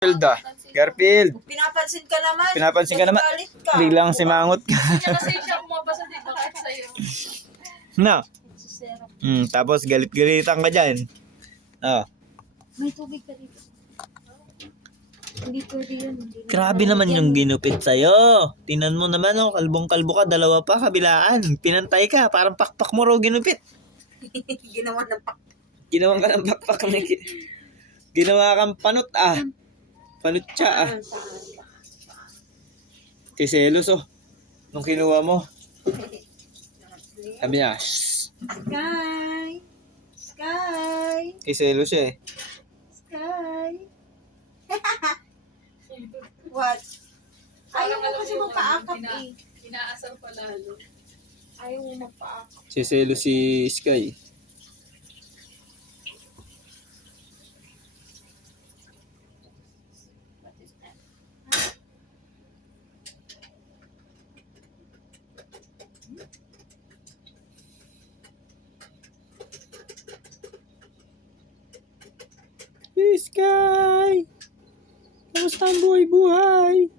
Garfield ah. Garfield. Pinapansin ka naman. Pinapansin ka naman. Galit ka. Biglang simangot ka. Kasi siya pumapasa dito kahit sa'yo. Na. Tapos galit-galitan ka dyan. Oh. May tubig ka dito. Hindi pwede yun. Grabe naman yung ginupit sa'yo. Tinan mo naman oh, kalbong-kalbo ka, dalawa pa, kabilaan. Pinantay ka, parang pakpak mo raw ginupit. Ginawa ng Ginawan ka ng pakpak. Ginawa kang panot ah. Panot siya ah. Kay selos oh. Nung kinuha mo. Sabi niya, shhh. Sky. Sky. Kay selos siya eh. Sky. What? Ayaw mo kasi mapaakap eh. Inaasar pa lalo. Ayaw mo mapaakap. Si selos si Sky. Hey, Sky! Kamusta ang buhay-buhay?